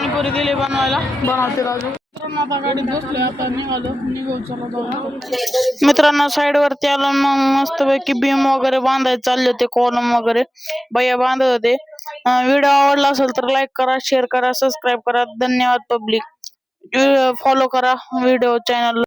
पाणीपुरी दिली बनवायला, बनवते राजू. मित्रांनो आता गाडीत बसलोय, आता निघू चला जाऊ. मित्रांनो साईड वरती आलो, मग मस्त पैकी बीम वगैरे बांधायचे चालले होते, कॉलम वगैरे भैया बांधत होते. व्हिडिओ आवडला असेल तर लाईक करा, शेअर करा, सबस्क्राईब करा. धन्यवाद पब्लिक. फॉलो करा व्हिडिओ चॅनल.